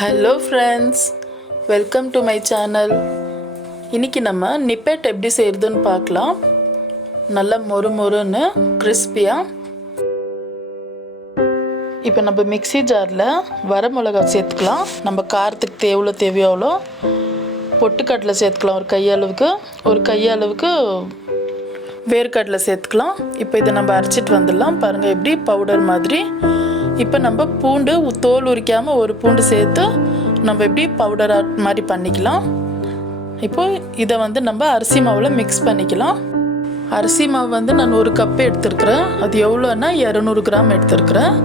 Hello friends, welcome to my channel. இன்னைக்கு நம்ம நிப்பெட் எப்படி செய்யறதுன்னு பார்க்கலாம். நல்ல மொறுமொறுன்னு கிறிஸ்பியா. இப்போ நம்ம மிக்ஸி ஜார்ல வரமிளகாய் சேர்த்துக்கலாம். நம்ம காரத்துக்கு தேவையோ பொட்டுக்கடலை சேர்த்துக்கலாம் ஒரு கையளவுக்கு வேர்க்கடலை சேர்த்துக்கலாம். இப்போ இதை நம்ம அரைச்சிட்டு வந்துடலாம். பாருங்கள் எப்படி பவுடர் மாதிரி. இப்போ நம்ம பூண்டு தோல் உரிக்காமல் ஒரு பூண்டு சேர்த்து நம்ம எப்படி பவுடர் மாதிரி பண்ணிக்கலாம். இப்போது இதை நம்ம அரிசி மாவில் மிக்ஸ் பண்ணிக்கலாம். அரிசி மாவு நான் ஒரு கப்பு எடுத்துருக்குறேன். அது எவ்வளோன்னா 200 கிராம் எடுத்துருக்குறேன்.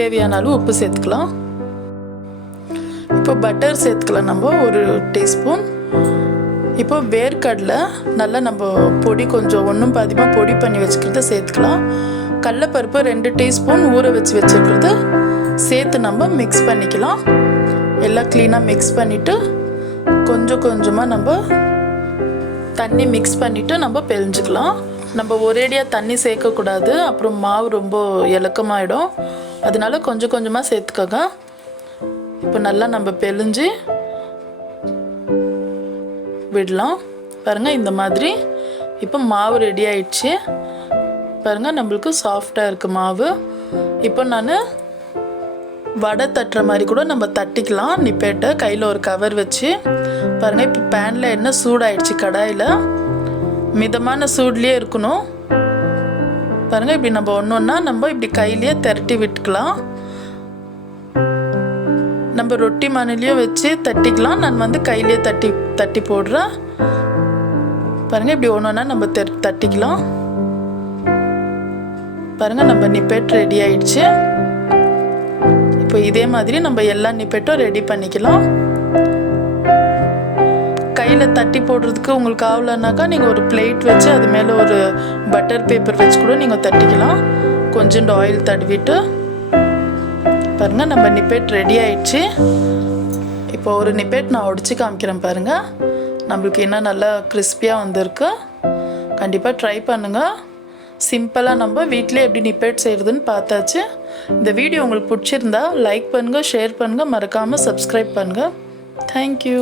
தேவையான அளவு உப்பு சேர்த்துக்கலாம். இப்போ பட்டர் சேர்த்துக்கலாம் நம்ம ஒரு டீஸ்பூன். இப்போ வேர்க்கடலை நல்லா நம்ம பொடி கொஞ்சம் ஒன்றும் பாதிமாக பொடி பண்ணி வச்சுக்கிறத சேர்த்துக்கலாம். கடலைப்பருப்பு 2 டீஸ்பூன் ஊற வச்சுருக்கிறது சேர்த்து நம்ம மிக்ஸ் பண்ணிக்கலாம். எல்லாம் க்ளீனாக மிக்ஸ் பண்ணிவிட்டு கொஞ்சமாக நம்ம தண்ணி மிக்ஸ் பண்ணிவிட்டு நம்ம பிழிஞ்சிக்கலாம். நம்ம ஒரேடியாக தண்ணி சேர்க்கக்கூடாது, அப்புறம் மாவு ரொம்ப இலக்கமாகிடும். அதனால கொஞ்சமாக சேர்த்துக்கோங்க. இப்போ நல்லா நம்ம பிழிஞ்சு விடலாம். பாருங்கள் இந்த மாதிரி. இப்போ மாவு ரெடி ஆயிடுச்சு. பாருங்கள் நம்மளுக்கு சாஃப்டாக இருக்குது மாவு. இப்போ நான் வடை தட்டுற மாதிரி கூட நம்ம தட்டிக்கலாம். நிப்பேட்டை கையில் ஒரு கவர் வச்சு பாருங்கள். இப்போ பேனில் எண்ணெய் சூடாயிடுச்சு. கடாயில் மிதமான சூட்லேயே இருக்கணும். பாருங்கள் இப்படி நம்ம ஒன்றா நம்ம இப்படி கையிலேயே திரட்டி விட்டுக்கலாம். நம்ம ரொட்டி மணிலையும் வச்சு தட்டிக்கலாம். நான் கையிலேயே தட்டி போடுறேன். பாருங்கள் இப்படி ஒன்றா நம்ம தட்டிக்கலாம். பாருங்கள் நம்ம நிப்பெட் ரெடி ஆயிடுச்சு. இப்போ இதே மாதிரி நம்ம எல்லா நிப்பெட்டும் ரெடி பண்ணிக்கலாம். கையில் தட்டி போடுறதுக்கு உங்களுக்கு ஆகலைனாக்கா நீங்கள் ஒரு பிளேட் வச்சு அது மேலே ஒரு பட்டர் பேப்பர் வச்சு கூட நீங்கள் தட்டிக்கலாம். கொஞ்சோண்டு ஆயில் தடவிட்டு பாருங்கள் நம்ம நிப்பெட் ரெடி ஆயிடுச்சு. இப்போ ஒரு நிப்பெட் நான் உடைச்சி காமிக்கிறேன். பாருங்கள் நம்மளுக்கு இன்னும் நல்லா கிறிஸ்பியாக வந்திருக்கு. கண்டிப்பாக ட்ரை பண்ணுங்கள். சிம்பிளாக நம்ம வீட்டிலே எப்படி நிப்பெட் செய்கிறதுன்னு பார்த்தாச்சு. இந்த வீடியோ உங்களுக்கு பிடிச்சிருந்தா லைக் பண்ணுங்கள், ஷேர் பண்ணுங்கள், மறக்காமல் சப்ஸ்கிரைப் பண்ணுங்கள். தேங்க்யூ.